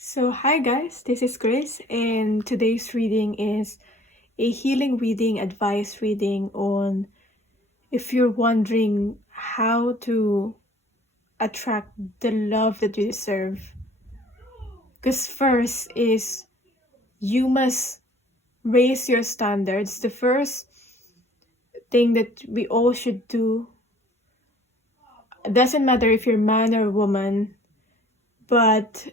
So, hi guys, this is Grace, and today's reading is a healing reading, advice reading on if you're wondering how to attract the love that you deserve. Because first is you must raise your standards. The first thing that we all should do, it doesn't matter if you're man or woman, but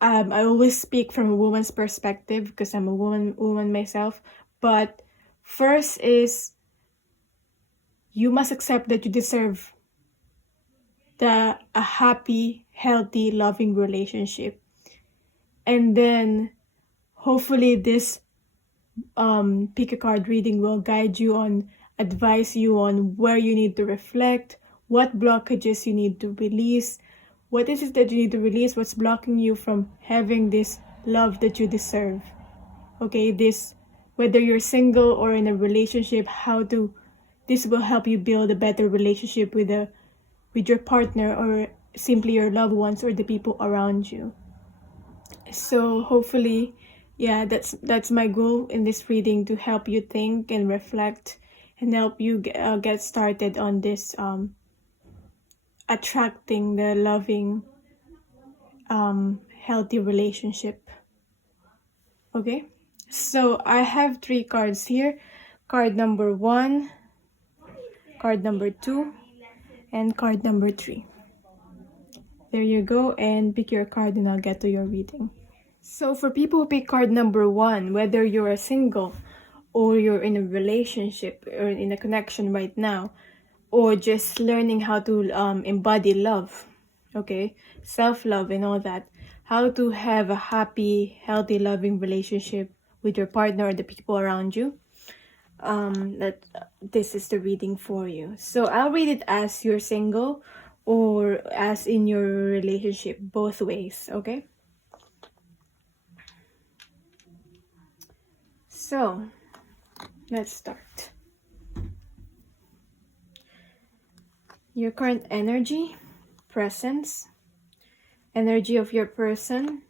I always speak from a woman's perspective because I'm a woman myself. But first is you must accept that you deserve a happy, healthy, loving relationship. And then hopefully this pick a card reading will guide you on, advise you on where you need to reflect, what blockages you need to release, what is it that you need to release, what's blocking you from having this love that you deserve. Okay, this, whether you're single or in a relationship, this will help you build a better relationship with your partner or simply your loved ones or the people around you. So hopefully, yeah, that's my goal in this reading, to help you think and reflect and help you get started on this attracting the loving, healthy relationship. Okay, so I have 3 cards here. Card number 1, card number 2, and card number 3. There you go, and pick your card and I'll get to your reading. So for people who pick card number 1, whether you're a single or you're in a relationship or in a connection right now, or just learning how to embody love, okay, self-love and all that, how to have a happy, healthy, loving relationship with your partner or the people around you, this is the reading for you. So I'll read it as you're single or as in your relationship, both ways, okay? So let's start. Your current energy, presence, energy of your person,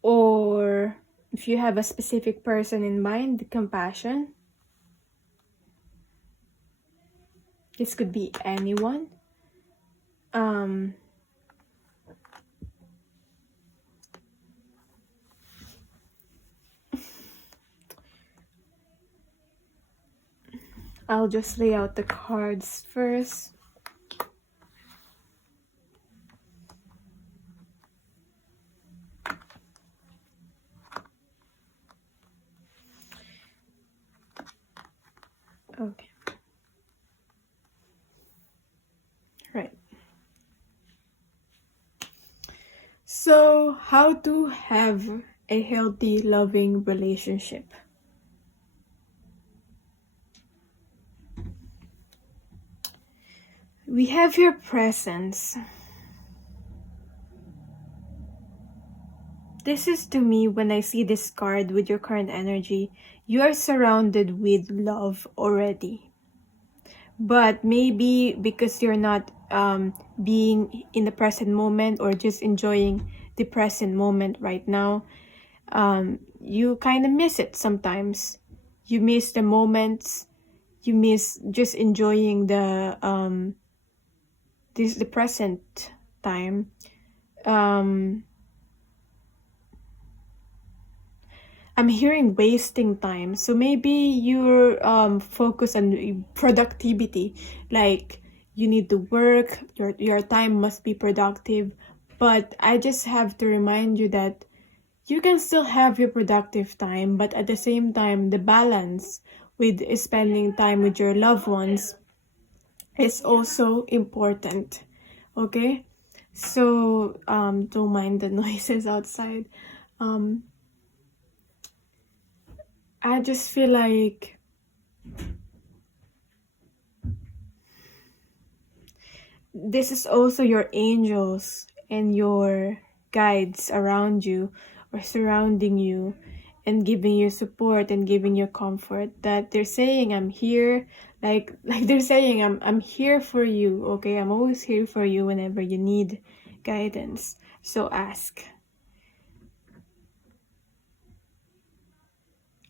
or if you have a specific person in mind, compassion. This could be anyone. I'll just lay out the cards first. Okay. Right. So, how to have a healthy, loving relationship? We have your presence. This is, to me, when I see this card with your current energy, you are surrounded with love already. But maybe because you're not being in the present moment or just enjoying the present moment right now, you kind of miss it sometimes. You miss the moments. You miss just enjoying the present time. I'm hearing wasting time. So maybe you're focused on productivity. Like you need to work, your time must be productive. But I just have to remind you that you can still have your productive time, but at the same time, the balance with spending time with your loved ones is also important. Okay? So don't mind the noises outside. I just feel like this is also your angels and your guides around you or surrounding you and giving you support and giving you comfort, that they're saying, I'm here. Like they're saying, I'm here for you, okay? I'm always here for you whenever you need guidance. So ask.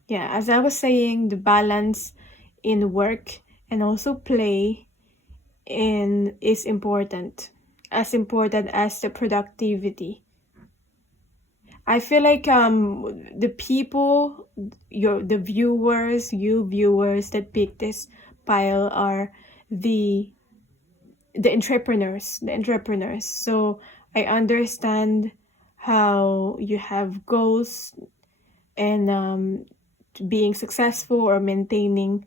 Yeah, as I was saying, the balance in work and also play is important as the productivity. I feel like the people, the viewers, you viewers that pick this pile are the entrepreneurs. So I understand how you have goals and being successful or maintaining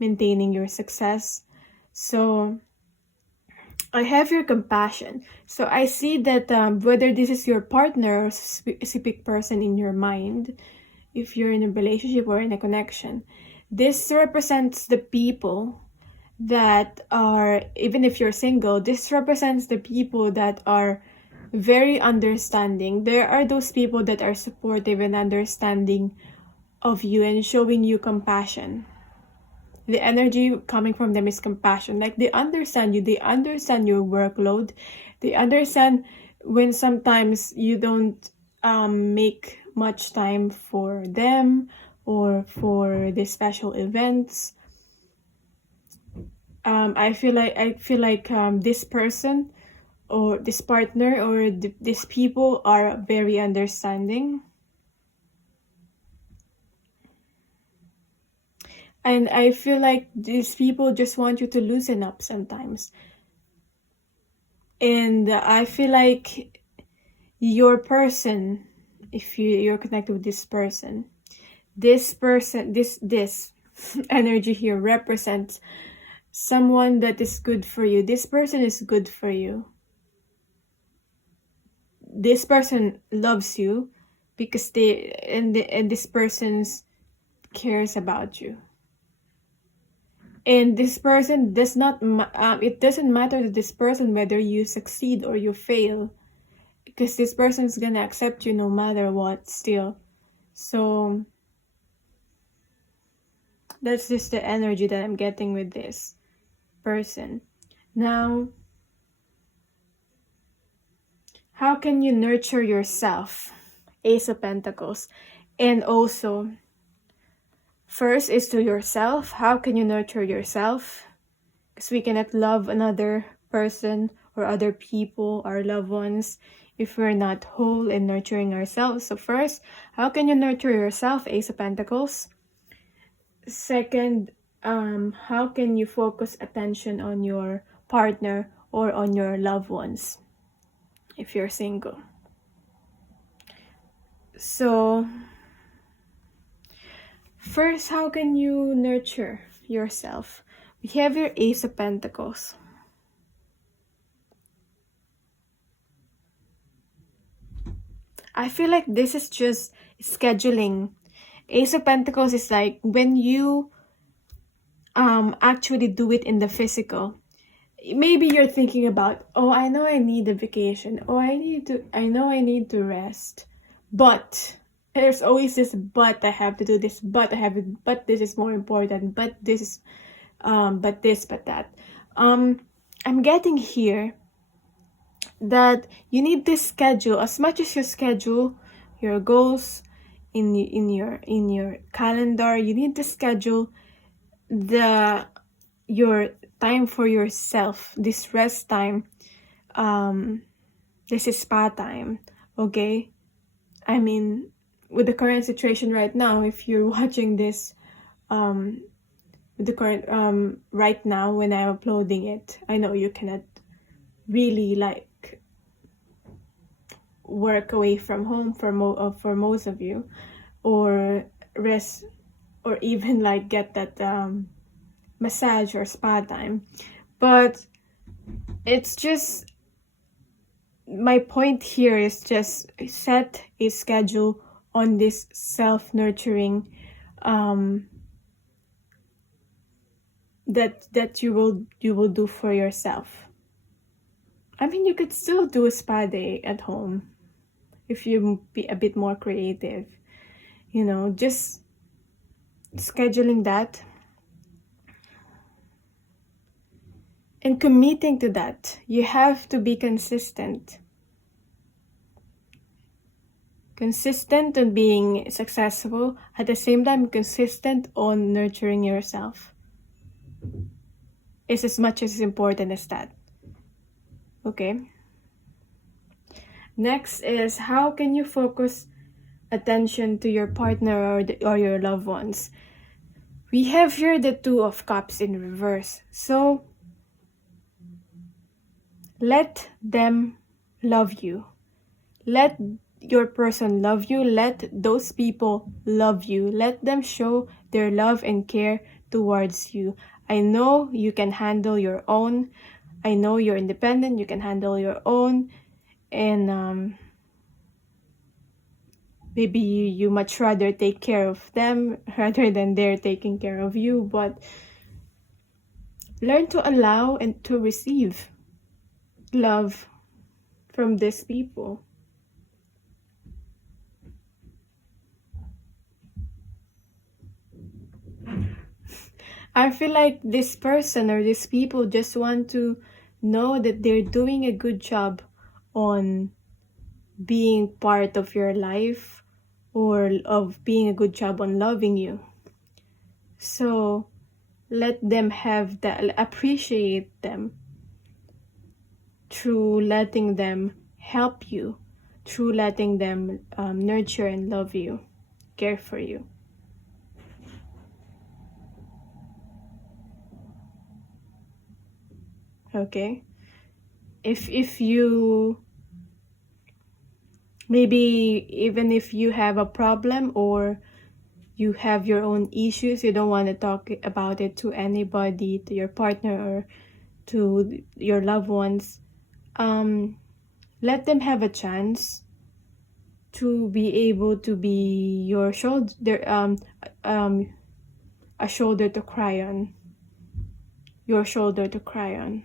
your success. So I have your compassion. So I see that whether this is your partner or specific person in your mind, if you're in a relationship or in a connection, this represents the people that are, even if you're single, this represents the people that are very understanding. There are those people that are supportive and understanding of you and showing you compassion. The energy coming from them is compassion. Like, they understand you, they understand your workload, they understand when sometimes you don't make much time for them or for the special events. I feel like this person or this partner or these people are very understanding. And I feel like these people just want you to loosen up sometimes. And I feel like your person, if you're connected with this energy here represents someone that is good for you. This person is good for you. This person loves you because this person cares about you. And this person does not, it doesn't matter to this person whether you succeed or you fail, because this person is gonna accept you no matter what still. So that's just the energy that I'm getting with this person. Now, how can you nurture yourself? Ace of Pentacles. And also, first is to yourself. How can you nurture yourself? Because we cannot love another person or other people, our loved ones, if we're not whole in nurturing ourselves. So first, how can you nurture yourself, Ace of Pentacles? Second, how can you focus attention on your partner or on your loved ones if you're single? So first, how can you nurture yourself? We have your Ace of Pentacles. I feel like this is just scheduling. Ace of Pentacles is like when you actually do it in the physical. Maybe you're thinking about, oh, I know I need a vacation. Oh, I know I need to rest. But there's always this but. I have to do this, but this is more important, but this is but that. I'm getting here that you need this schedule. As much as you schedule your goals in your calendar, you need to schedule your time for yourself, this rest time, this is spa time. Okay, I mean, with the current situation right now, if you're watching this with the current right now when I'm uploading it, I know you cannot really like work away from home for most of you, or rest, or even like get that massage or spa time. But it's just, my point here is just set a schedule on this self-nurturing that you will do for yourself. I mean, you could still do a spa day at home if you be a bit more creative, just scheduling that and committing to that. You have to be consistent. Consistent on being successful, at the same time consistent on nurturing yourself. It's as much as important as that. Okay. Next is, how can you focus attention to your partner or your loved ones? We have here the Two of Cups in reverse. So let them love you. Let your person love you. Let those people love you. Let them show their love and care towards you. I know you can handle your own. I know you're independent. You can handle your own. And maybe you much rather take care of them rather than they're taking care of you. But learn to allow and to receive love from these people. I feel like this person or these people just want to know that they're doing a good job on being part of your life or of being a good job on loving you. So let them have that, appreciate them through letting them help you, through letting them nurture and love you, care for you. Okay, if you, maybe even if you have a problem or you have your own issues, you don't want to talk about it to anybody, to your partner or to your loved ones, let them have a chance to be able to be your shoulder, a shoulder to cry on, your shoulder to cry on.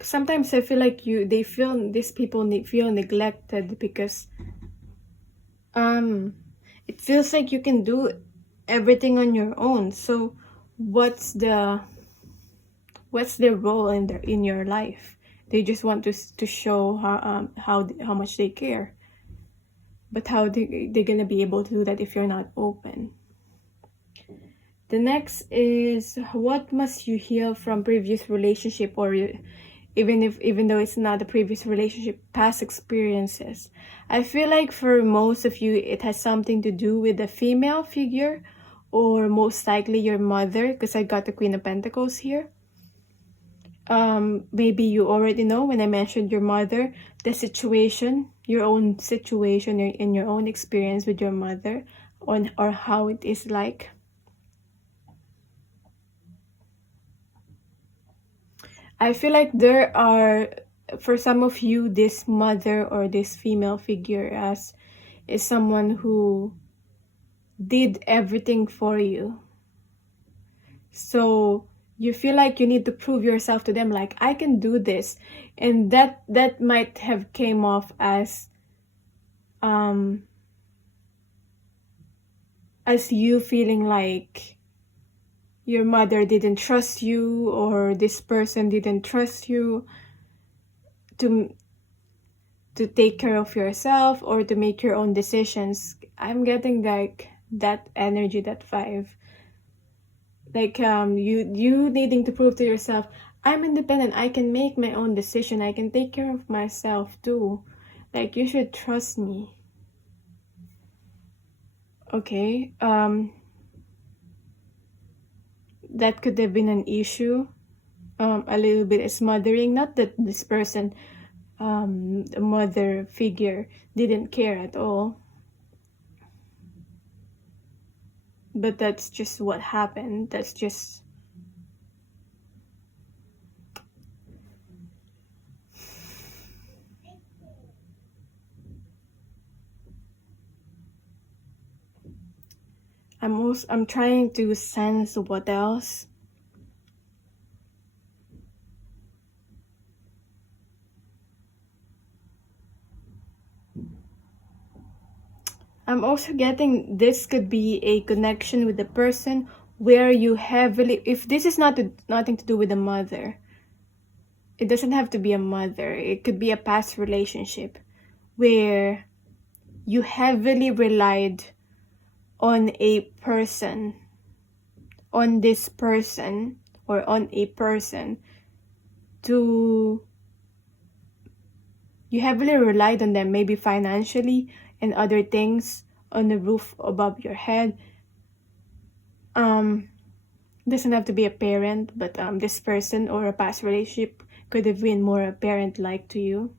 Sometimes I feel like these people feel neglected because it feels like you can do everything on your own. So what's their role in your life? They just want to show how much they care. But how they're gonna be able to do that if you're not open? The next is, what must you heal from previous relationship, or even though it's not a previous relationship, past experiences? I feel like for most of you, it has something to do with a female figure, or most likely your mother, because I got the Queen of Pentacles here. Maybe you already know when I mentioned your mother, the situation, your own situation, in your own experience with your mother, or how it is like. I feel like there are, for some of you, this mother or this female figure is someone who did everything for you. So you feel like you need to prove yourself to them, like, I can do this. And that might have came off as you feeling like your mother didn't trust you, or this person didn't trust you to take care of yourself or to make your own decisions. I'm getting like that energy, that vibe. Like you needing to prove to yourself, I'm independent, I can make my own decision, I can take care of myself too. Like, you should trust me. Okay, that could have been an issue, a little bit smothering. Not that this person, the mother figure, didn't care at all, but that's just what happened. That's just I'm trying to sense what else. I'm also getting this could be a connection with the person where you heavily, if this is nothing to do with the mother, it doesn't have to be a mother. It could be a past relationship where you heavily relied on a person, on this person, or on a person to, you heavily relied on them, maybe financially and other things, on the roof above your head. Doesn't have to be a parent, but this person or a past relationship could have been more a parent-like to you.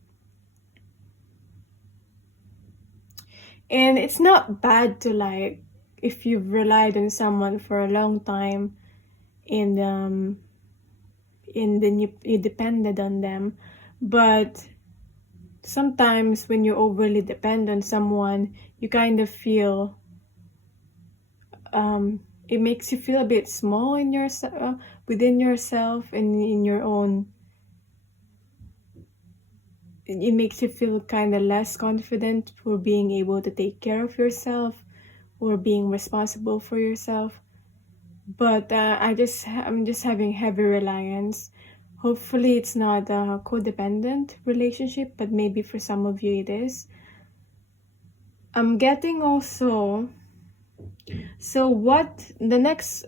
And it's not bad to, like, if you've relied on someone for a long time and then you depended on them, but sometimes when you overly depend on someone, you kind of feel it makes you feel a bit small in yourself, within yourself, and in your own. It makes you feel kind of less confident for being able to take care of yourself or being responsible for yourself. But I'm just having heavy reliance. Hopefully it's not a codependent relationship, but maybe for some of you it is. I'm getting also, so what the next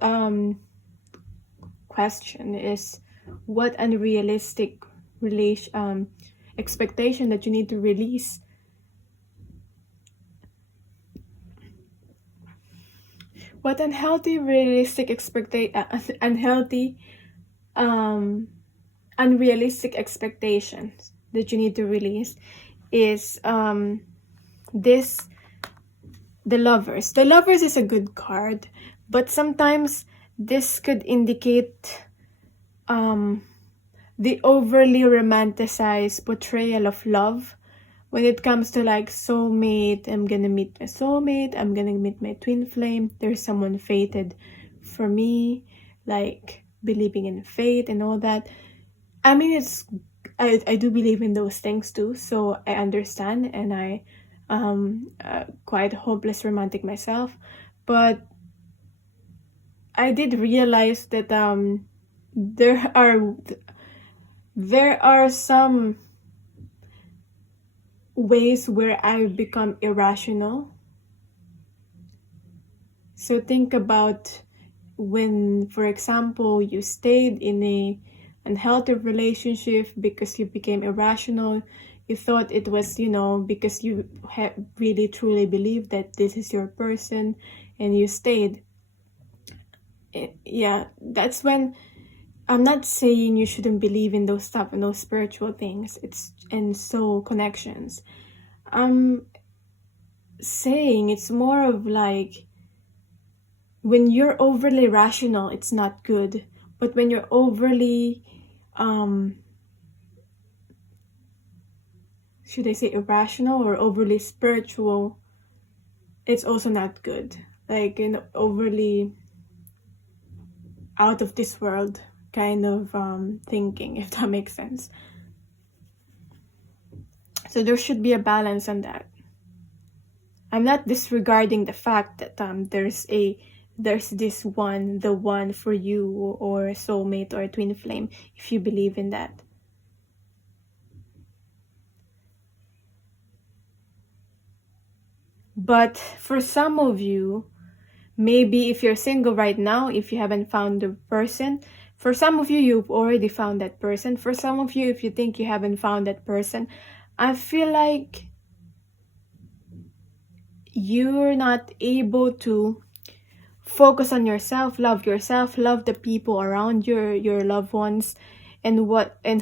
question is, what unrealistic expectation that you need to release. What unhealthy unrealistic expectations that you need to release is the Lovers. The Lovers is a good card, but sometimes this could indicate the overly romanticized portrayal of love when it comes to, like, soulmate. I'm gonna meet my soulmate, I'm gonna meet my twin flame, there's someone fated for me, like believing in fate and all that. I mean, I do believe in those things too, so I understand, and I quite hopeless romantic myself, but I did realize that there are some ways where I've become irrational. So think about when, for example, you stayed in a unhealthy relationship because you became irrational. You thought it was, because you really truly believed that this is your person and you stayed. Yeah, that's when, I'm not saying you shouldn't believe in those stuff and those spiritual things, and soul connections. I'm saying it's more of like, when you're overly rational, it's not good. But when you're overly, should I say irrational or overly spiritual, it's also not good. Like, overly out of this world kind of thinking, if that makes sense. So there should be a balance on that. I'm not disregarding the fact that there's this one, the one for you, or a soulmate or a twin flame, if you believe in that. But for some of you, maybe if you're single right now, if you haven't found the person, for some of you, you've already found that person. For some of you, if you think you haven't found that person, I feel like you're not able to focus on yourself, love the people around your loved ones, and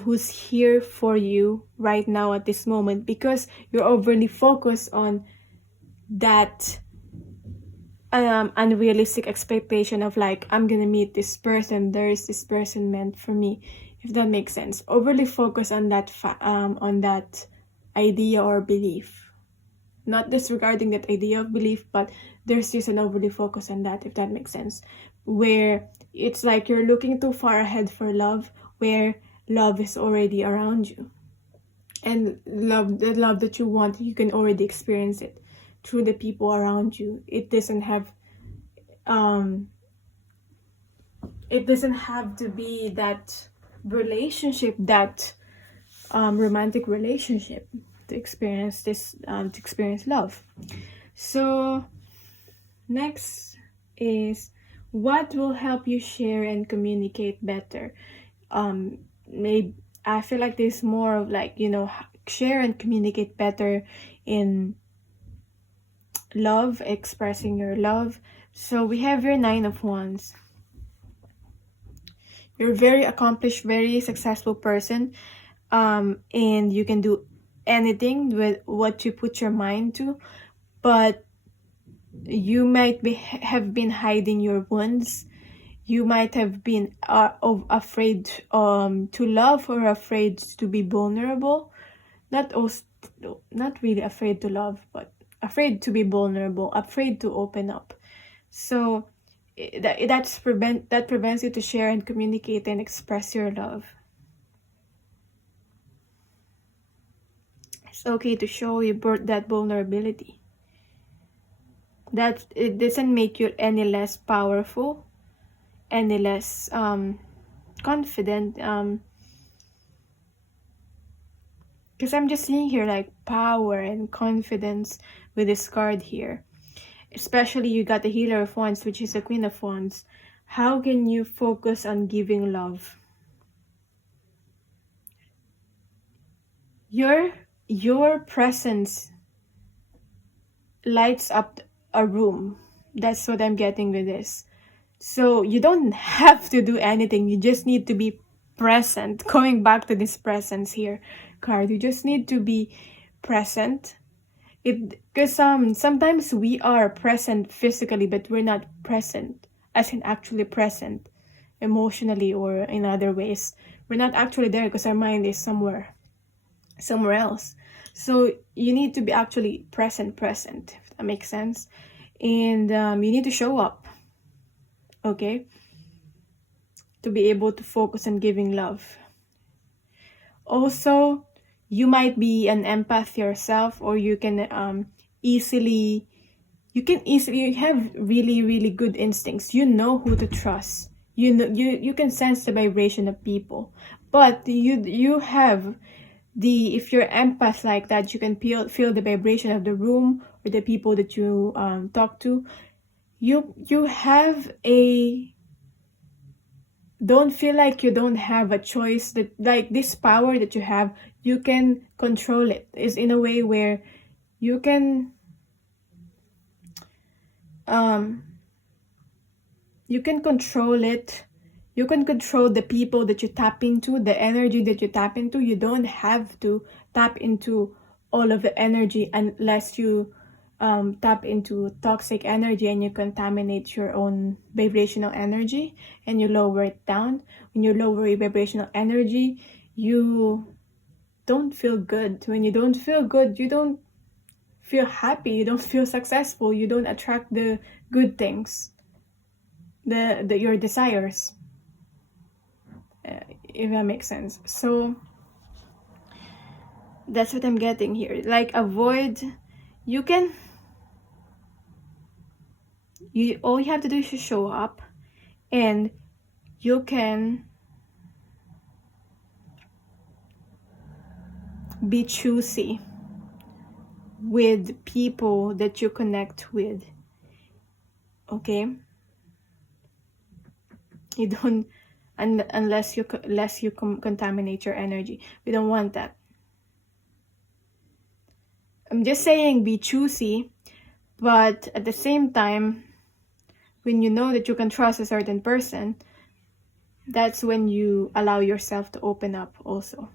who's here for you right now at this moment, because you're overly focused on that unrealistic expectation of, like, I'm gonna meet this person, there is this person meant for me, if that makes sense. Overly focused on that idea or belief. Not disregarding that idea of belief, but there's just an overly focus on that, if that makes sense. Where it's like you're looking too far ahead for love, where love is already around you. And the love that you want, you can already experience it through the people around you. It doesn't have to be that relationship that romantic relationship, to experience this, to experience love. So next is, what will help you share and communicate better? Maybe I feel like there's more of like, share and communicate better in love, expressing your love. So we have your 9 of Wands. You're a very accomplished, very successful person, and you can do anything with what you put your mind to, but you might have been hiding your wounds. You might have been afraid to love, or afraid to be vulnerable. Not really afraid to love, but afraid to be vulnerable, afraid to open up. So that prevents you to share and communicate and express your love. It's okay to show that vulnerability. That it doesn't make you any less powerful, any less confident. Because I'm just seeing here like power and confidence with this card here. Especially you got the Healer of Wands, which is the Queen of Wands. How can you focus on giving love? Your presence lights up a room. That's what I'm getting with this. So you don't have to do anything. You just need to be present. Going back to this presence here card, you just need to be present. Because sometimes we are present physically, but we're not present, as in actually present emotionally or in other ways. We're not actually there because our mind is somewhere else. So you need to be actually present, if that makes sense. And you need to show up, okay, to be able to focus on giving love. Also, you might be an empath yourself, or you can easily you have really, really good instincts. You know who to trust. You can sense the vibration of people. But you have if you're empath like that, you can feel the vibration of the room or the people that you talk to. You have don't feel like you don't have a choice, that like this power that you have, you can control it. Is in a way where you can control it. You can control the people that you tap into, the energy that you tap into. You don't have to tap into all of the energy unless you tap into toxic energy and you contaminate your own vibrational energy and you lower it down. When you lower your vibrational energy, you don't feel good. When you don't feel good, you don't feel happy, you don't feel successful, you don't attract the good things, your desires, if that makes sense. So that's what I'm getting here. Like, avoid, all you have to do is just show up, and you can be choosy with people that you connect with, okay? You don't, unless you contaminate your energy. We don't want that. I'm just saying, be choosy, but at the same time, when you know that you can trust a certain person, that's when you allow yourself to open up also.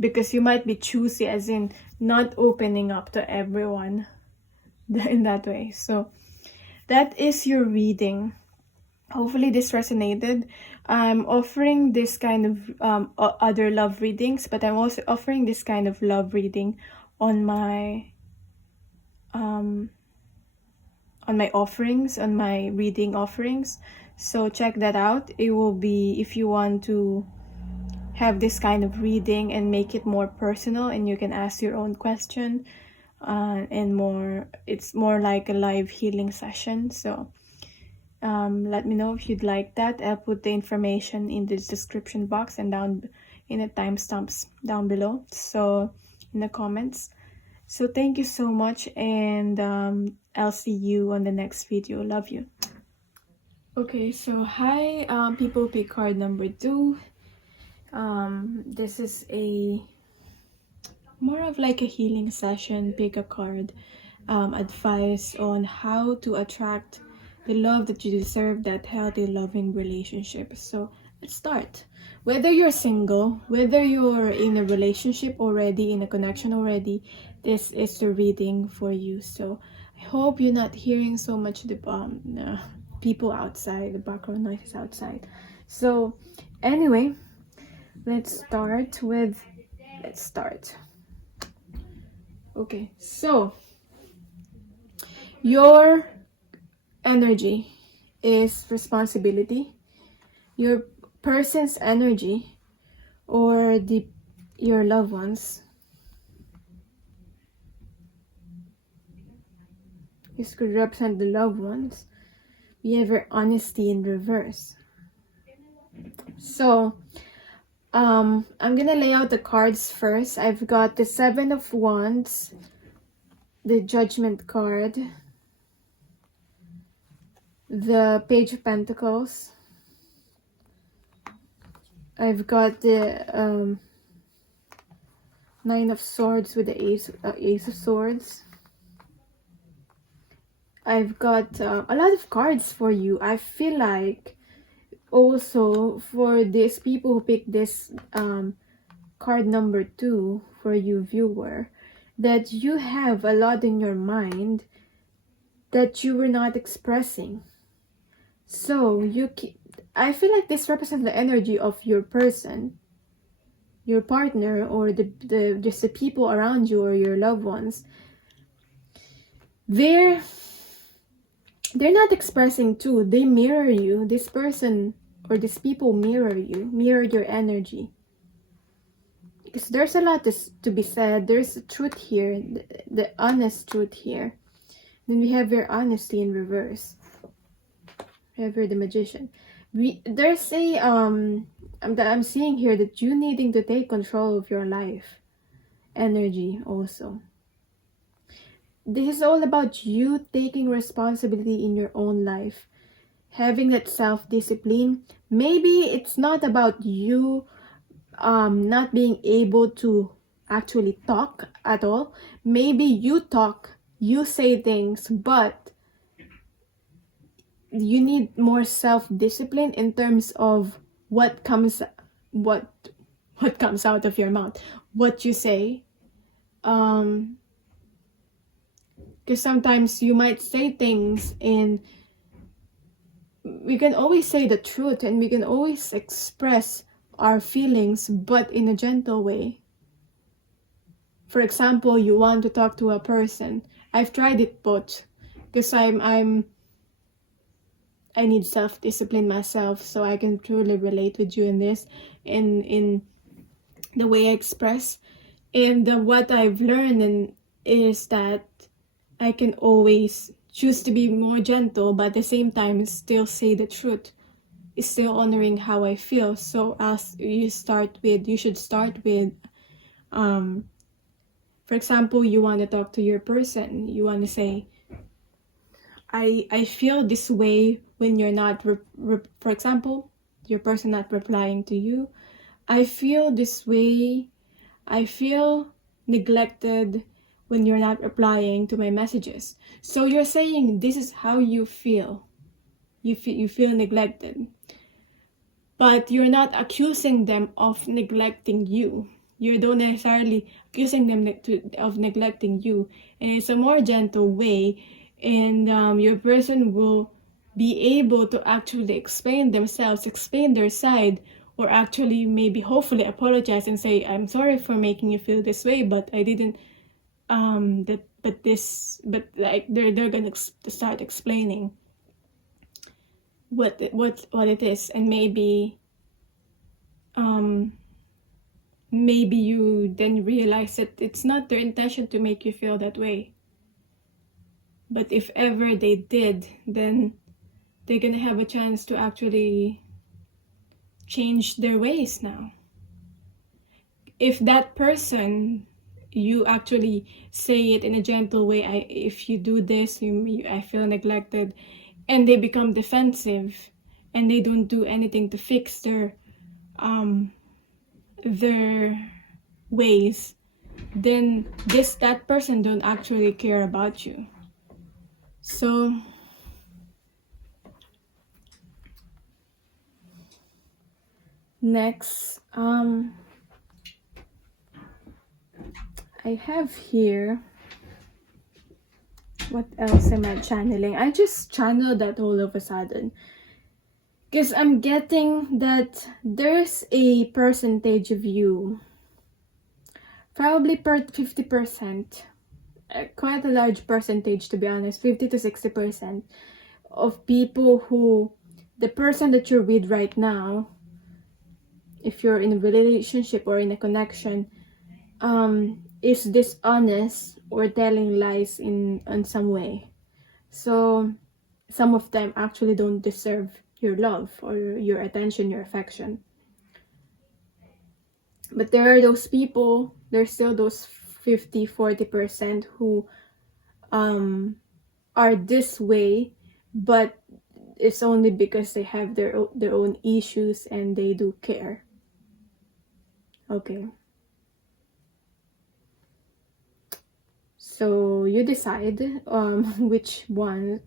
Because you might be choosy, as in not opening up to everyone in that way. So that is your reading. Hopefully this resonated. I'm offering this kind of other love readings, but I'm also offering this kind of love reading on my offerings, on my reading offerings. So check that out. It will be, if you want to have this kind of reading and make it more personal, and you can ask your own question, and it's more like a live healing session. So Let me know if you'd like that. I'll put the information in the description box and down in the timestamps down below, so in the comments. So thank you so much, and I'll see you on the next video. Love you. Okay, so hi, people, pick card number 2. This is a more of like a healing session. Pick a card, advice on how to attract the love that you deserve, that healthy, loving relationship. So let's start. Whether you're single, whether you're in a relationship already, in a connection already, this is the reading for you. So I hope you're not hearing so much the people outside, the background noises outside. So anyway, let's start. Okay, so your energy is responsibility. Your person's energy, or your loved ones, this could represent the loved ones. We have your honesty in reverse. So I'm gonna lay out the cards first. I've got the 7 of Wands, the Judgment card, the Page of Pentacles. I've got the 9 of Swords with the Ace of Swords. I've got a lot of cards for you. I feel like also for these people who pick this card number 2 for you, viewer, that you have a lot in your mind that you were not expressing. So I feel like this represents the energy of your person, your partner, or just the people around you, or your loved ones. They're not expressing too. They mirror you. This person or these people mirror you, mirror your energy. Because there's a lot to be said. There's a truth here, the honest truth here. Then we have your honesty in reverse. We have here the Magician. There's a I'm seeing here that you needing to take control of your life energy also. This is all about you taking responsibility in your own life, having that self-discipline. Maybe it's not about you not being able to actually talk at all. Maybe you talk, you say things, but you need more self-discipline in terms of what comes out of your mouth, what you say. Because sometimes you might say things, and we can always say the truth, and we can always express our feelings, but in a gentle way. For example, you want to talk to a person. I've tried it both, because I need self-discipline myself, so I can truly relate with you in this, in the way I express. And what I've learned is that I can always choose to be more gentle, but at the same time still say the truth. It's still honoring how I feel. So you should start with, for example, you want to talk to your person. You want to say, I feel this way when you're not, for example, your person not replying to you. I feel this way. I feel neglected when you're not replying to my messages. So you're saying this is how you feel. You feel neglected. But you're not accusing them of neglecting you. You don't necessarily accusing them of neglecting you. And it's a more gentle way. And your person will be able to actually explain themselves, explain their side, or actually maybe hopefully apologize and say, I'm sorry for making you feel this way, but I didn't like they're gonna start explaining what it is, and maybe you then realize that it's not their intention to make you feel that way. But if ever they did, then they're gonna have a chance to actually change their ways now. If that person, you actually say it in a gentle way, if you do this, I feel neglected, and they become defensive and they don't do anything to fix their ways, then that person don't actually care about you. So next, I have here, what else am I channeling? I just channeled that all of a sudden because I'm getting that there's a percentage of you, probably 50%, quite a large percentage, to be honest, 50 to 60% of people who, the person that you're with right now, if you're in a relationship or in a connection, is dishonest or telling lies in some way. So some of them actually don't deserve your love or your attention, your affection. But there are those people, there's still those 50-40% who are this way, but it's only because they have their own issues and they do care. Okay. So you decide which one.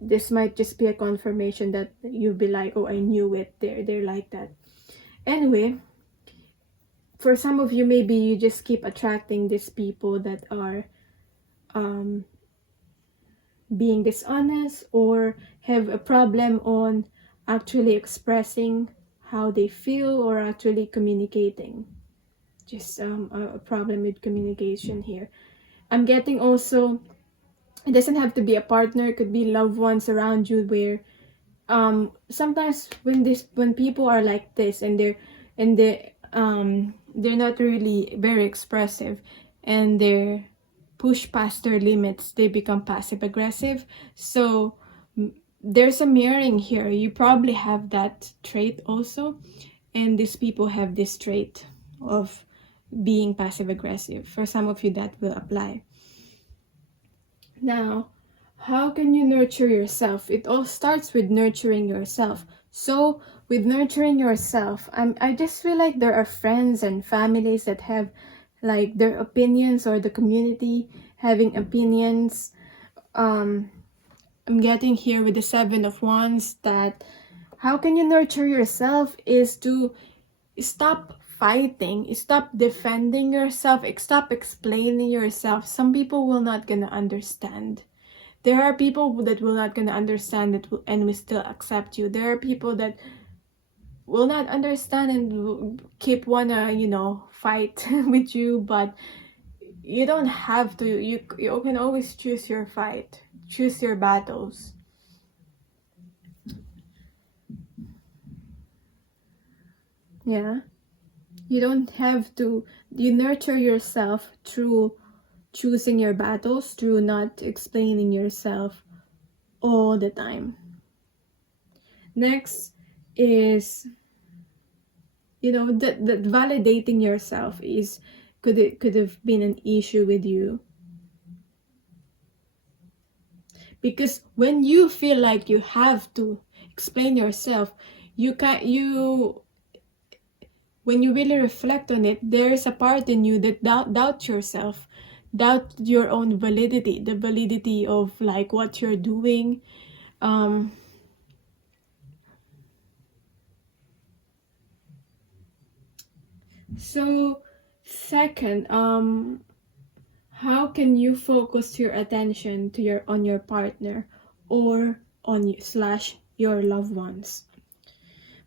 This might just be a confirmation that you'll be like, oh, I knew it. They're like that. Anyway, for some of you, maybe you just keep attracting these people that are being dishonest or have a problem on actually expressing how they feel or actually communicating. Just a problem with communication here. I'm getting also, it doesn't have to be a partner, it could be loved ones around you, where sometimes when people are like this and they're not really very expressive and they're push past their limits, they become passive aggressive. So there's a mirroring here. You probably have that trait also, and these people have this trait of being passive aggressive. For some of you, that will apply. Now, how can you nurture yourself? It all starts with nurturing yourself. So with nurturing yourself, I just feel like there are friends and families that have like their opinions, or the community having opinions. I'm getting here with the 7 of Wands that how can you nurture yourself is to stop fighting, stop defending yourself, stop explaining yourself. Some people will not gonna understand. There are people that will not gonna understand it and will still accept you. There are people that will not understand and keep wanna, fight with you, but you don't have to. You can always choose your fight, choose your battles. Yeah. You don't have to. You nurture yourself through choosing your battles, through not explaining yourself all the time. Next is, that validating yourself is could have been an issue with you. Because when you feel like you have to explain yourself, when you really reflect on it, there's a part in you that doubt yourself, doubt your own validity, the validity of like what you're doing. So second, how can you focus your attention on your partner or on your loved ones?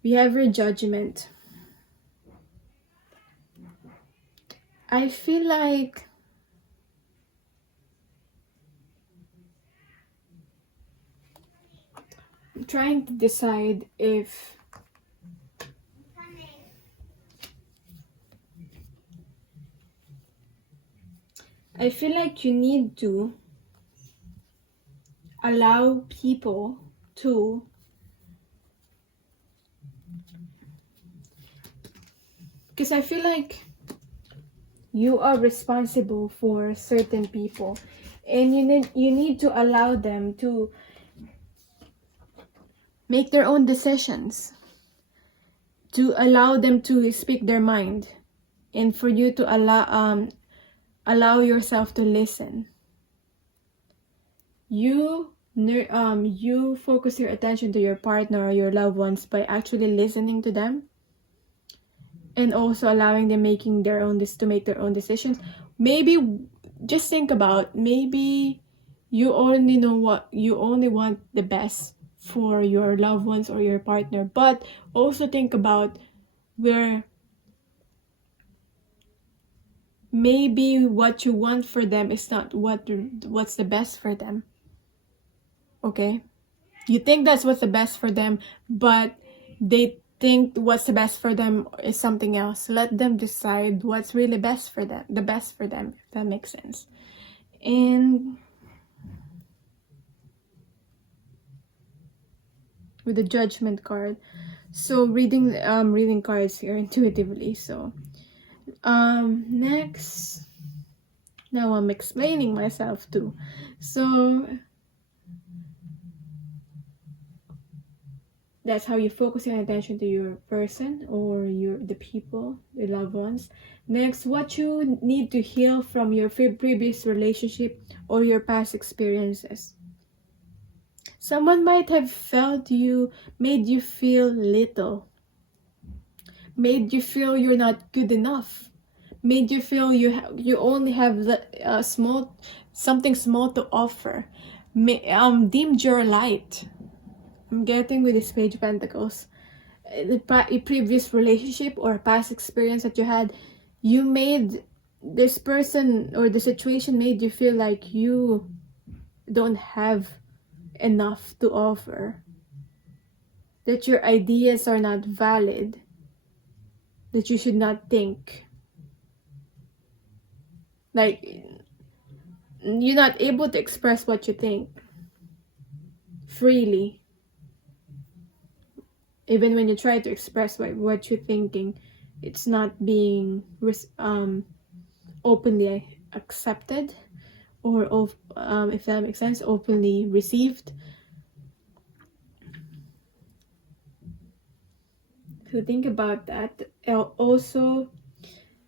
We have your Judgment. I feel like I'm trying to decide if I feel like you need to allow people to because I feel like you are responsible for certain people, and you need to allow them to make their own decisions, to allow them to speak their mind, and for you to allow yourself to listen. You focus your attention to your partner or your loved ones by actually listening to them, and also allowing them to make their own decisions. Maybe just think about, maybe you only want the best for your loved ones or your partner, but also think about where maybe what you want for them is not what's the best for them. Okay, you think that's what's the best for them, but they think what's the best for them is something else. Let them decide what's really best for them, the best for them, if that makes sense. And with the judgment card, so reading cards here intuitively. So next, now I'm explaining myself too. So that's how you focus your attention to your person or the people, the loved ones. Next, what you need to heal from your previous relationship or your past experiences. Someone might have made you feel little, made you feel you're not good enough, made you feel you only have something small to offer, dimmed your light. I'm getting with this Page of Pentacles. A previous relationship or past experience that you had, you made this person or the situation made you feel like you don't have enough to offer, that your ideas are not valid, that you should not think, like you're not able to express what you think freely. Even when you try to express what you're thinking, it's not being openly accepted, or if that makes sense, openly received. So think about that. Also,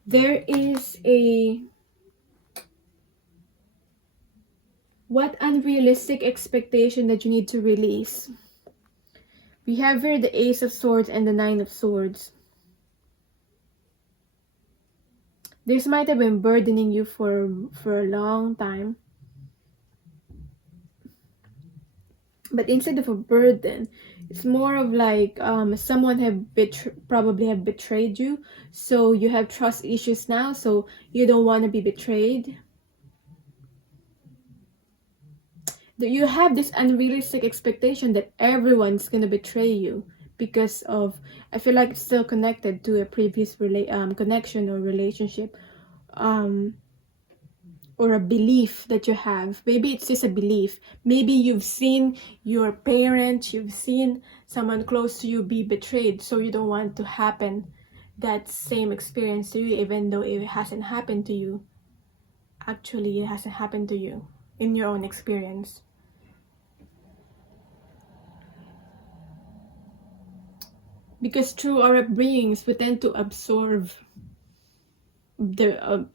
there is what unrealistic expectation that you need to release. We have here the Ace of Swords and the Nine of Swords. This might have been burdening you for a long time. But instead of a burden, it's more of like someone probably have betrayed you. So you have trust issues now, so you don't want to be betrayed. You have this unrealistic expectation that everyone's gonna betray you because of, I feel like it's still connected to a previous connection or relationship, or a belief that you have. Maybe it's just a belief. Maybe you've seen your parents, you've seen someone close to you be betrayed, so you don't want to happen that same experience to you, even though it hasn't happened to you. Actually, it hasn't happened to you in your own experience. Because through our upbringings, we tend to absorb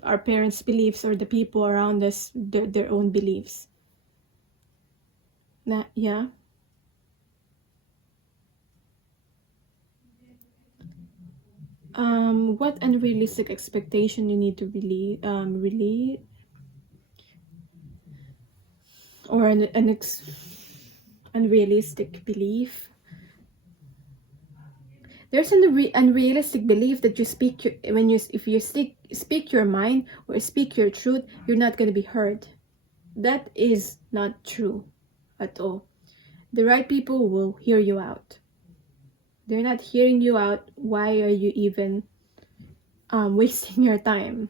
our parents' beliefs, or the people around us, their own beliefs. Yeah. What unrealistic expectation you need to really or an unrealistic belief. There's an unrealistic belief that if you speak your mind or speak your truth, you're not going to be heard. That is not true at all. The right people will hear you out. They're not hearing you out. Why are you even wasting your time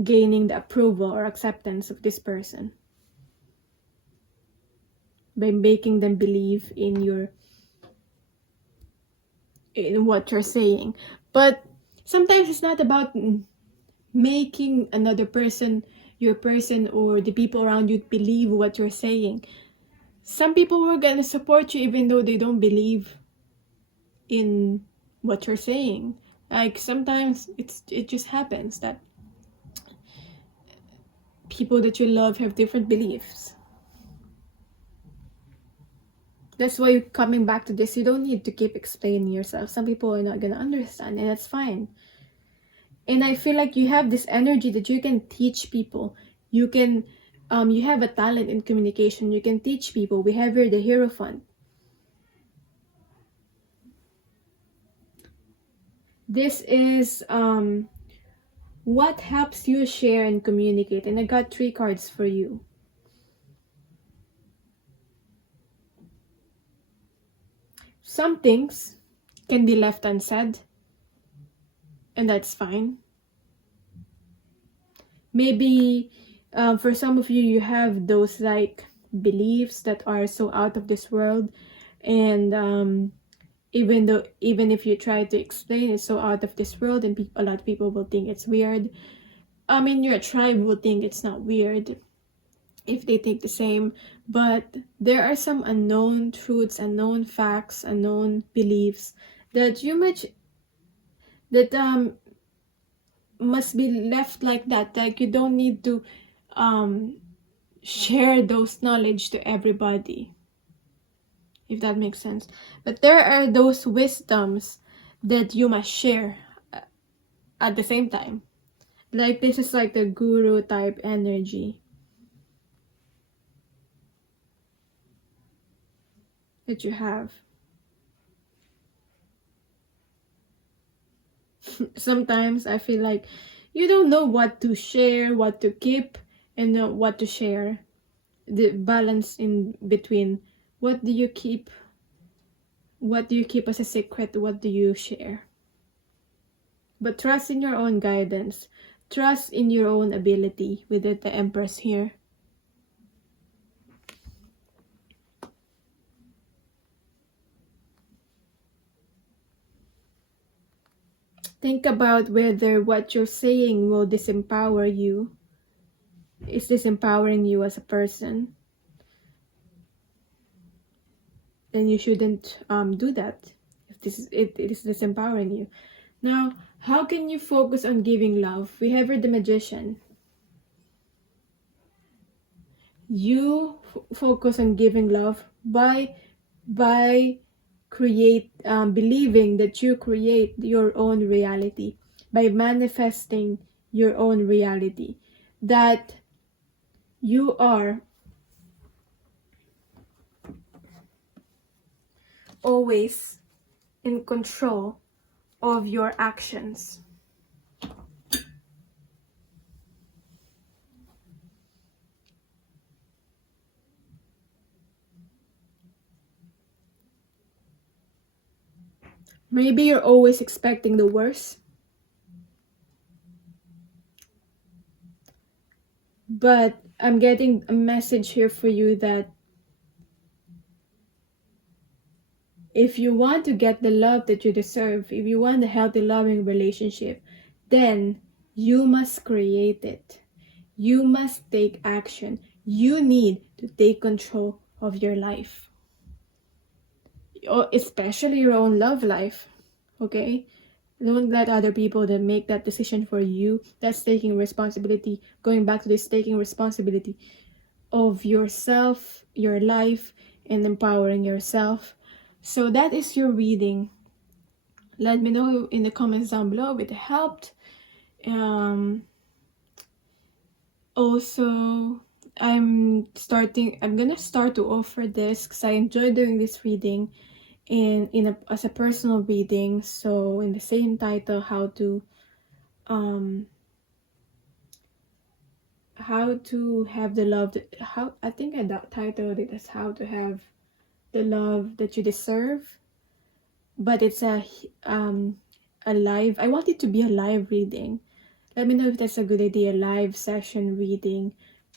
gaining the approval or acceptance of this person? by making them believe in what you're saying. But sometimes it's not about making another person, your person, or the people around you believe what you're saying. Some people were gonna support you even though they don't believe in what you're saying. Like sometimes it just happens that people that you love have different beliefs. That's why coming back to this, you don't need to keep explaining yourself. Some people are not gonna understand, and that's fine. And I feel like you have this energy that you can teach people. You can, you have a talent in communication. You can teach people. We have here the Hierophant. This is what helps you share and communicate. And I got 3 cards for you. Some things can be left unsaid, and that's fine. Maybe for some of you, you have those like beliefs that are so out of this world, and even if you try to explain, it's so out of this world, and a lot of people will think it's weird. I mean, your tribe will think it's not weird if they think the same, but there are some unknown truths, unknown facts, unknown beliefs that must be left like that. Like, you don't need to share those knowledge to everybody, if that makes sense. But there are those wisdoms that you must share at the same time. Like, this is like the guru type energy that you have. Sometimes I feel like you don't know what to share, what to keep, and what to share. The balance in between. What do you keep as a secret? What do you share? But trust in your own guidance. Trust in your own ability with the Empress here. Think about whether what you're saying will disempower you. Is disempowering you as a person? Then you shouldn't do that. If it is disempowering you. Now, how can you focus on giving love? We have here the Magician. You focus on giving love by believing that you create your own reality, by manifesting your own reality, that you are always in control of your actions. Maybe you're always expecting the worst, but I'm getting a message here for you that if you want to get the love that you deserve, if you want a healthy, loving relationship, then you must create it. You must take action. You need to take control of your life. Especially your own love life, okay? Don't let other people that make that decision for you. That's taking responsibility. Going back to this, taking responsibility of yourself, your life, and empowering yourself. So that is your reading. Let me know in the comments down below if it helped. Also, I'm gonna start to offer this because I enjoy doing this reading as a personal reading. So in the same title, how to have the love I think I titled it as how to have the love that you deserve, but it's a live. I want it to be a live reading. Let me know if that's a good idea, live session reading.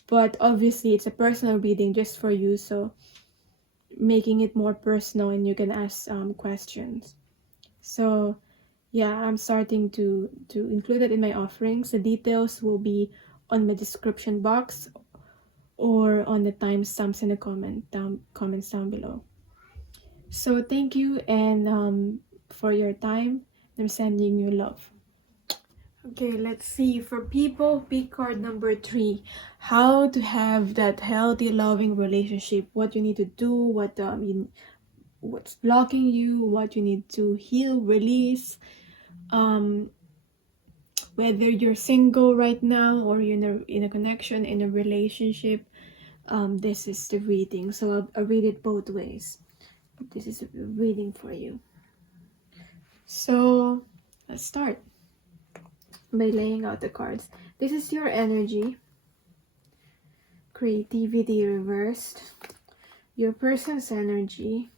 But obviously it's a personal reading just for you, so making it more personal, and you can ask questions. So yeah, I'm starting to include it in my offerings. The details will be on my description box or on the timestamps in the comments down below. So thank you, and for your time. I'm sending you love. Okay, let's see. For people, pick card number 3. How to have that healthy, loving relationship. What you need to do, what's blocking you, what you need to heal, release. Whether you're single right now or you're in a connection, in a relationship, this is the reading. So I'll read it both ways. This is a reading for you. So let's start by laying out the cards. This is your energy. Creativity reversed. Your person's energy.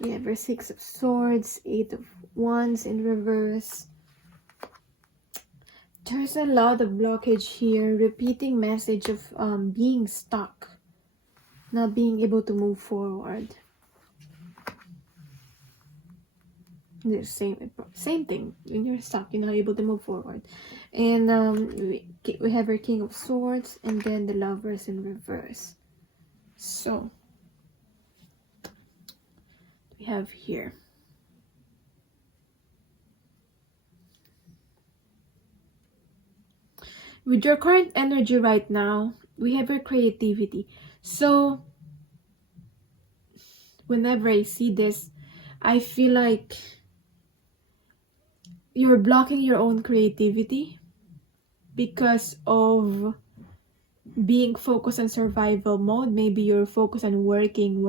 We have our 6 of Swords, 8 of Wands in reverse. There's a lot of blockage here. Repeating message of being stuck. Not being able to move forward. The same thing. When you're stuck, you're not able to move forward. And we have our King of Swords, and then the Lovers in reverse. So we have here. With your current energy right now, we have your creativity. So whenever I see this, I feel like you're blocking your own creativity because of being focused on survival mode. Maybe you're focused on working,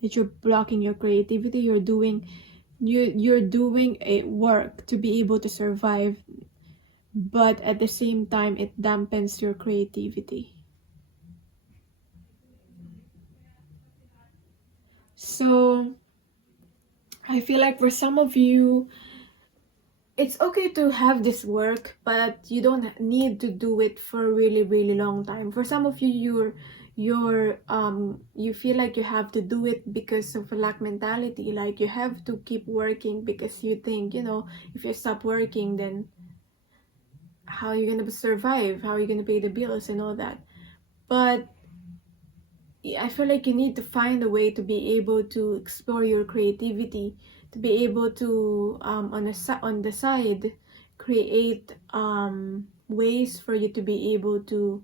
that you're blocking your creativity. You're doing a work to be able to survive, but at the same time it dampens your creativity. So I feel like for some of you, it's okay to have this work, but you don't need to do it for a really, really long time. For some of you, you feel like you have to do it because of a lack mentality. Like you have to keep working because you think, if you stop working, then how are you gonna survive? How are you gonna pay the bills and all that? But I feel like you need to find a way to be able to explore your creativity, to be able to on the side create ways for you to be able to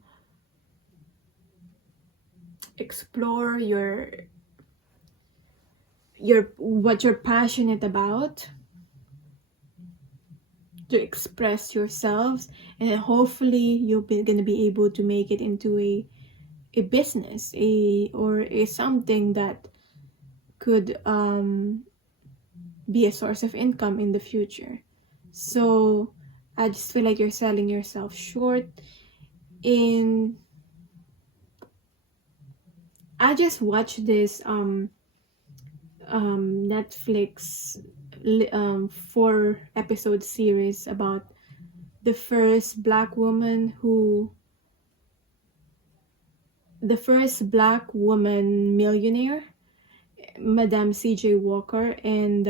explore your what you're passionate about, to express yourselves, and hopefully you're gonna be able to make it into a business, or something that could be a source of income in the future. So I just feel like you're selling yourself short. I just watched this Netflix 4-episode series about the first black woman millionaire, Madame C.J. Walker, and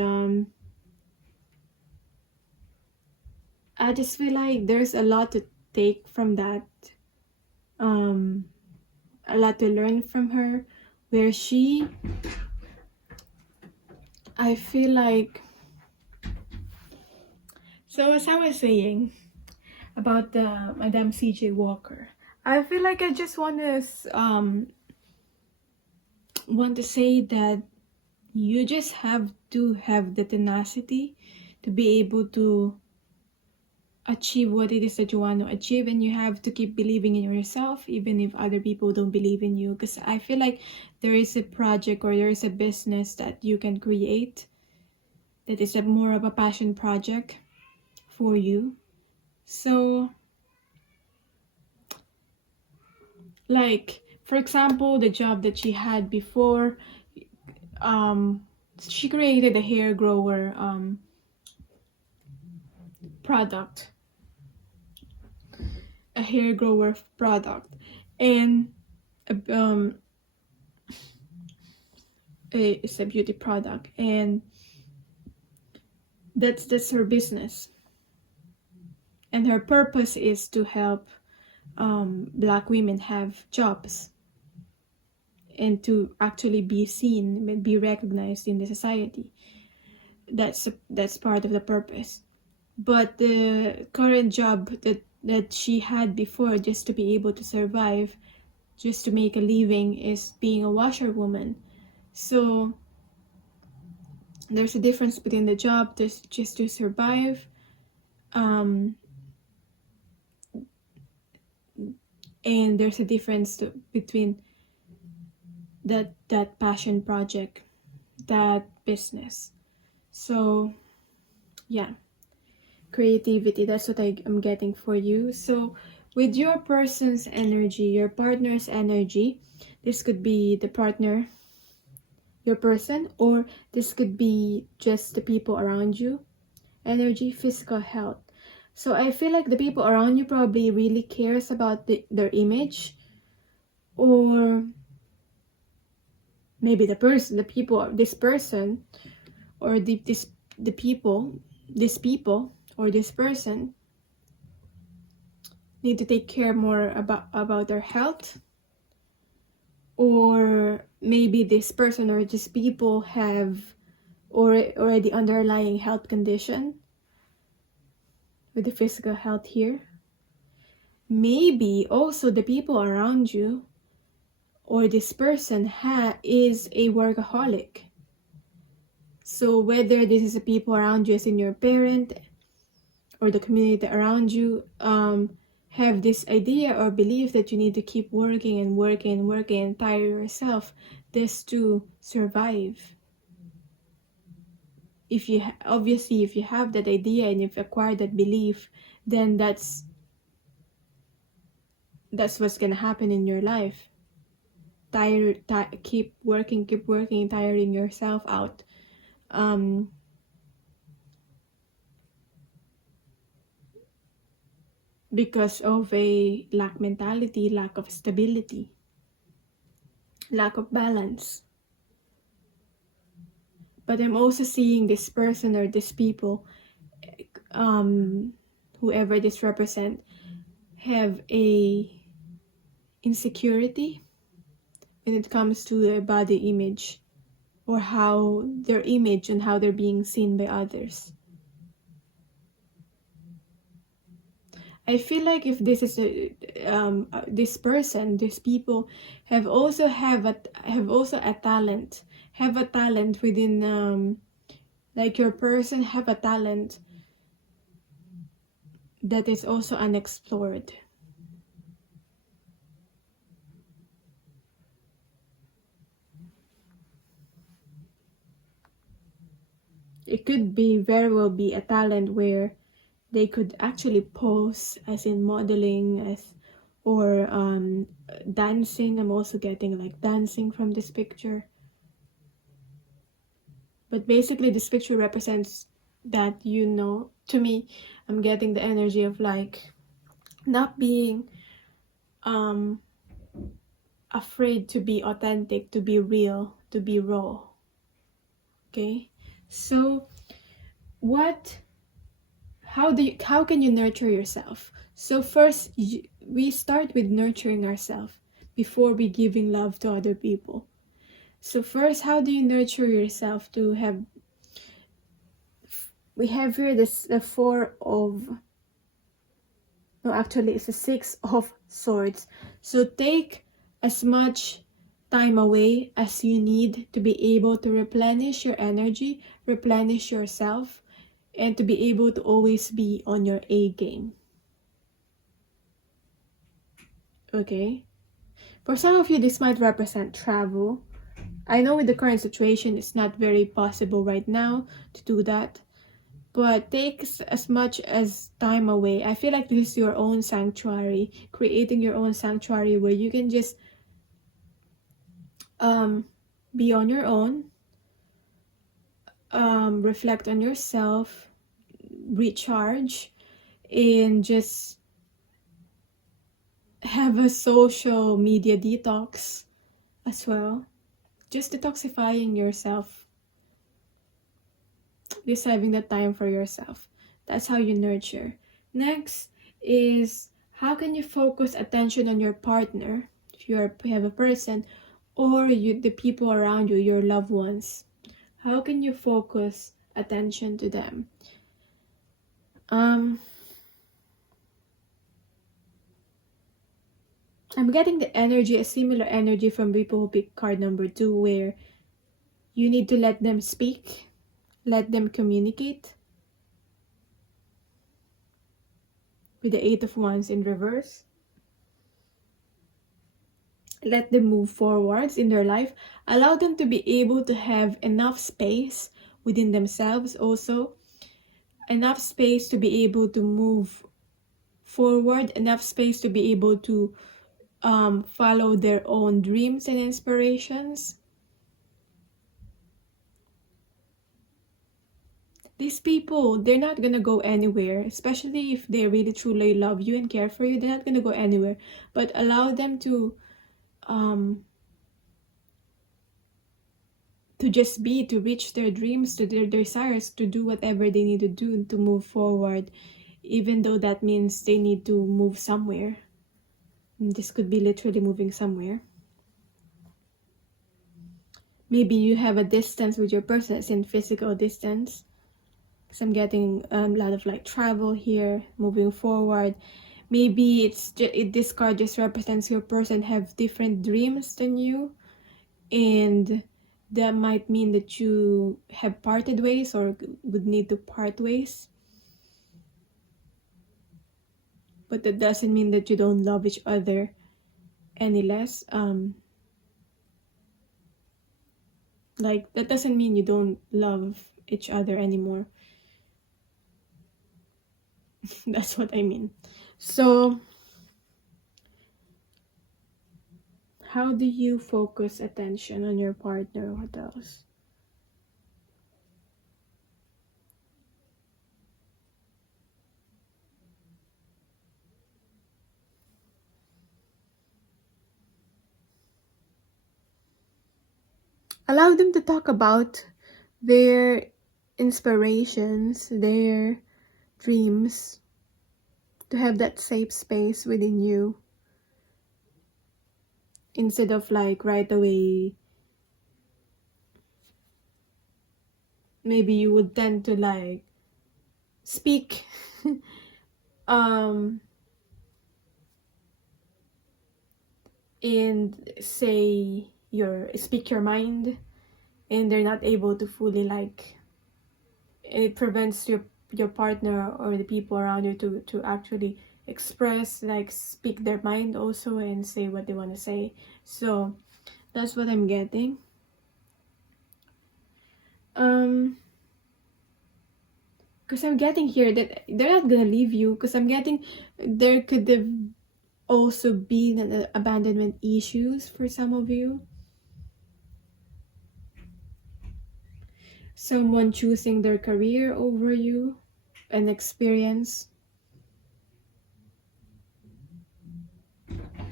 I just feel like there's a lot to take from that, a lot to learn from her, where I feel like, so as I was saying about the Madame C.J. Walker, I feel like I just want to say that you just have to have the tenacity to be able to achieve what it is that you want to achieve, and you have to keep believing in yourself even if other people don't believe in you, because I feel like there is a project or there is a business that you can create that is more of a passion project for you. So like, for example, the job that she had before, she created a hair grower product, a hair grower product, and it's a beauty product, and that's her business, and her purpose is to help Black women have jobs and to actually be seen, be recognized in the society. That's part of the purpose. But the current job that she had before, just to be able to survive, just to make a living, is being a washerwoman. So there's a difference between the job that's just to survive, and there's a difference between that passion project, that business. So yeah, creativity, that's what I'm getting for you. So with your person's energy, your partner's energy, this could be the partner, your person, or this could be just the people around you. Energy, physical health. So I feel like the people around you probably really cares about their image, or maybe this people, or this people or this person need to take care more about their health, or maybe this person or these people have already underlying health condition with the physical health here. Maybe also the people around you or this person is a workaholic. So whether this is the people around you, as in your parent or the community around you, have this idea or belief that you need to keep working and working and working and tire yourself just to survive. If you have that idea and you've acquired that belief, then that's what's gonna happen in your life. Keep working, tiring yourself out. Because of a lack mentality, lack of stability, lack of balance. But I'm also seeing this person or these people, whoever this represent, have a insecurity when it comes to their body image, or how their image and how they're being seen by others. I feel like if this is this person, these people have also a talent, within, like your person have a talent that is also unexplored. It could very well be a talent where they could actually pose, as in modeling, or dancing. I'm also getting like dancing from this picture. But basically this picture represents that, to me, I'm getting the energy of like not being afraid to be authentic, to be real, to be raw. Okay, so how can you nurture yourself? So first, we start with nurturing ourselves before we giving love to other people. So first, how do you nurture yourself to have? We have here the 4 of, no, actually it's the 6 of swords. So take as much time away as you need to be able to replenish your energy, replenish yourself, and to be able to always be on your A game. Okay? For some of you, this might represent travel. I know with the current situation, it's not very possible right now to do that. But take as much as time away. I feel like this is your own sanctuary, creating your own sanctuary where you can just be on your own, reflect on yourself, recharge, and just have a social media detox as well. Just detoxifying yourself. Just having the time for yourself. That's how you nurture. Next is, how can you focus attention on your partner, if you have a person, or the people around you, your loved ones? How can you focus attention to them? I'm getting the energy, a similar energy from people who pick card number 2, where you need to let them speak, let them communicate. With the 8 of Wands in reverse. Let them move forwards in their life. Allow them to be able to have enough space within themselves also. Enough space to be able to move forward. Enough space to be able to follow their own dreams and inspirations. These people, they're not gonna go anywhere, especially if they really truly love you and care for you. They're not gonna go anywhere, but allow them to just be, to reach their dreams, to their desires, to do whatever they need to do to move forward, even though that means they need to move somewhere. And this could be literally moving somewhere. Maybe you have a distance with your person, it's in physical distance. Because I'm getting a lot of like travel here, moving forward. Maybe this card just represents your person have different dreams than you, and that might mean that you have parted ways or would need to part ways. But that doesn't mean that you don't love each other any less. Like, that doesn't mean you don't love each other anymore. That's what I mean. So, how do you focus attention on your partner? What else? Allow them to talk about their inspirations, their dreams, to have that safe space within you, instead of like right away. Maybe you would tend to like speak and speak your mind, and they're not able to fully like, it prevents your partner or the people around you to actually express, like speak their mind also and say what they want to say. So that's what I'm getting. Because I'm getting here that they're not gonna leave you, because I'm getting there could have also been an abandonment issues for some of you. Someone choosing their career over you, an experience.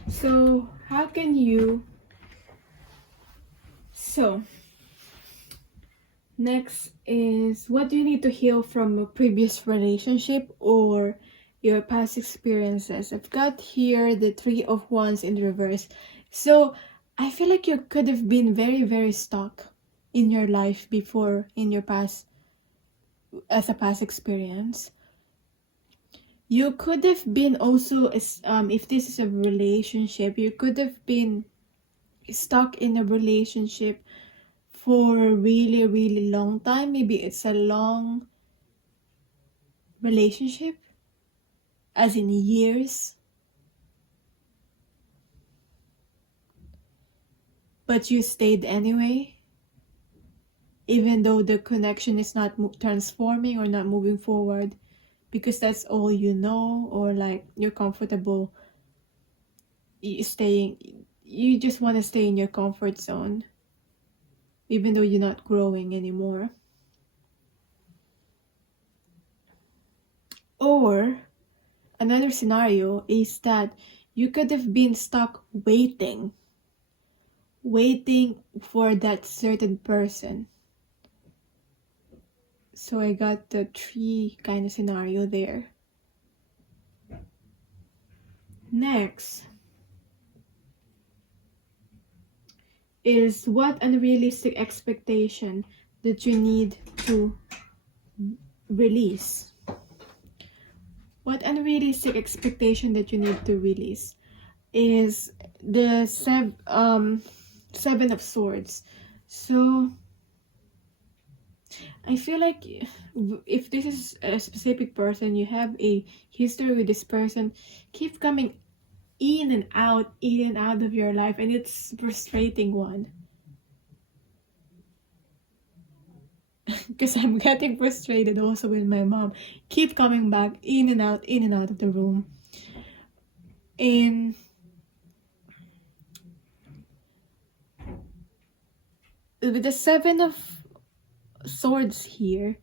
So how can you, next is, what do you need to heal from a previous relationship or your past experiences? I've got here the 3 of Wands in reverse. So I feel like you could have been very, very stuck in your life before, in your past, as a past experience. You could have been also, if this is a relationship, you could have been stuck in a relationship for a really, really long time. Maybe it's a long relationship, as in years. But you stayed anyway, even though the connection is not transforming or not moving forward, because that's all you know, or like you're comfortable staying, you just want to stay in your comfort zone, even though you're not growing anymore. Or another scenario is that You could have been stuck waiting for that certain person. So I got the 3 kind of scenario there. Next is what unrealistic expectation that you need to release. What unrealistic expectation that you need to release is the 7 of Swords. So I feel like if this is a specific person, you have a history with this person, keep coming in and out of your life, and it's frustrating one. Because I'm getting frustrated also with my mom. Keep coming back in and out of the room. And with the 7 of Swords here,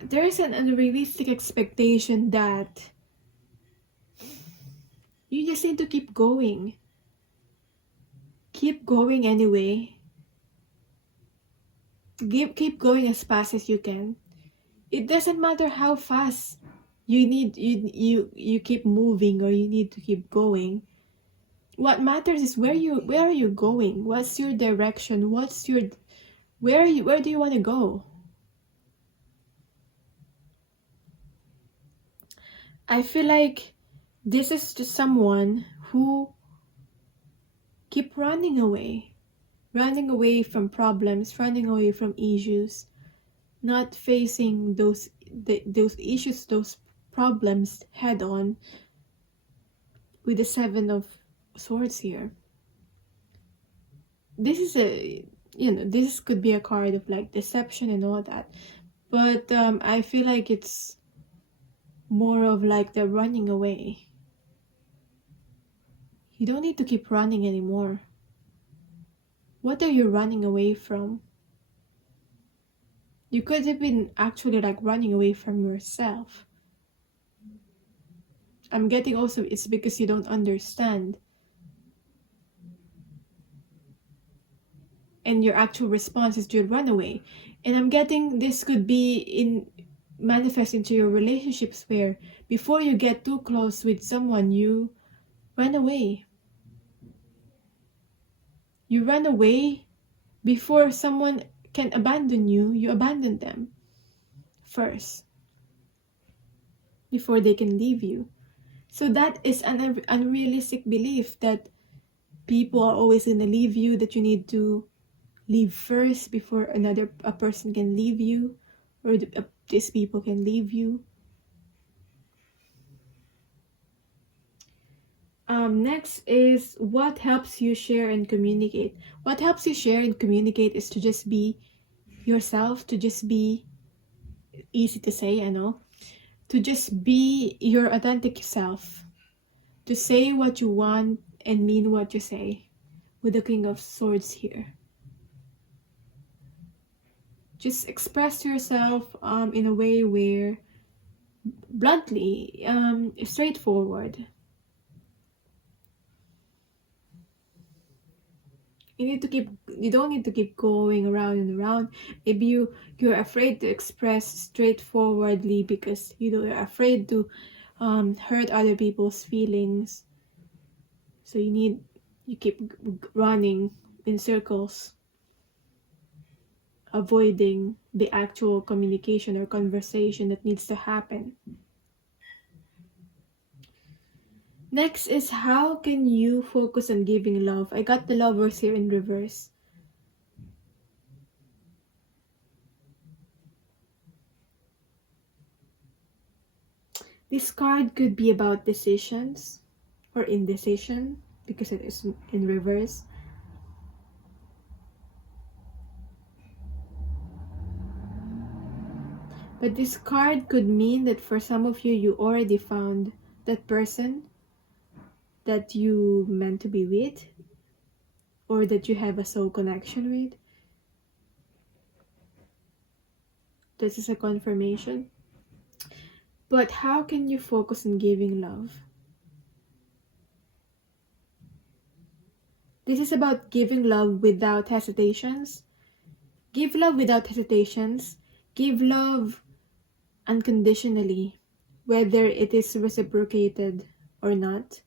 there is an unrealistic expectation that you just need to keep going. Keep going anyway. Keep going as fast as you can. It doesn't matter how fast you keep moving or you need to keep going. What matters is where are you going? What's your direction? Where do you want to go? I feel like this is just someone who keep running away from problems, running away from issues, not facing those issues, those problems head on with the 7 of Swords here. This is this could be a card of like deception and all that, but I feel like it's more of like the running away. You don't need to keep running anymore. What are you running away from? You could have been actually like running away from yourself. I'm getting also it's because you don't understand. And your actual response is to run away. And I'm getting this could be manifest into your relationships where before you get too close with someone, you run away. You run away before someone can abandon you. You abandon them first before they can leave you. So that is an unrealistic belief that people are always going to leave you, that you need to leave first before a person can leave you, or these people can leave you. Next is what helps you share and communicate. What helps you share and communicate is to just be yourself, to just be, easy to say, I know, to just be your authentic self, to say what you want and mean what you say, with the King of Swords here. Just express yourself in a way where bluntly, straightforward. You don't need to keep going around and around. Maybe you're afraid to express straightforwardly because you're afraid to hurt other people's feelings. So you keep running in circles, avoiding the actual communication or conversation that needs to happen. Next is how can you focus on giving love? I got the Lovers here in reverse. This card could be about decisions or indecision because it is in reverse. But this card could mean that for some of you, you already found that person that you meant to be with, or that you have a soul connection with. This is a confirmation. But how can you focus on giving love? This is about giving love without hesitations. Give love without hesitations. Give love unconditionally, whether it is reciprocated or not.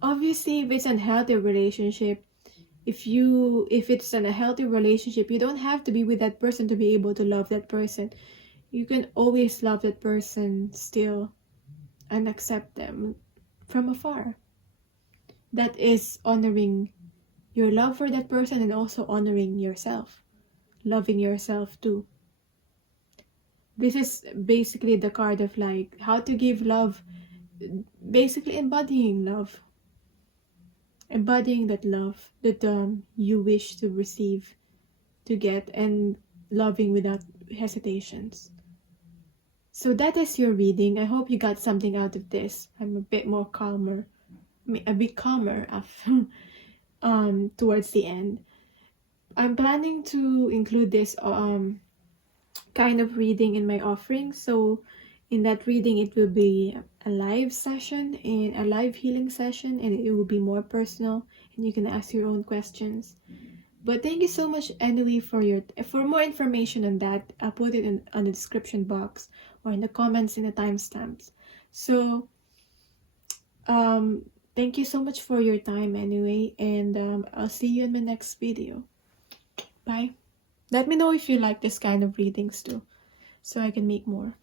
Obviously, if it's an unhealthy relationship, if it's an unhealthy relationship, you don't have to be with that person to be able to love that person. You can always love that person still and accept them from afar. That is honoring your love for that person and also honoring yourself, loving yourself too. This is basically the card of like how to give love, basically embodying love, embodying that love that you wish to receive, to get, and loving without hesitations. So that is your reading. I hope you got something out of this. I'm a bit more calmer, a bit calmer after, towards the end. I'm planning to include this kind of reading in my offering. So in that reading, it will be a live session and a live healing session, and it will be more personal, and you can ask your own questions. But thank you so much anyway for more information on that. I'll put it on the description box or in the comments in the timestamps. So thank you so much for your time anyway, and I'll see you in my next video. Bye. Let me know if you like this kind of readings too, so I can make more.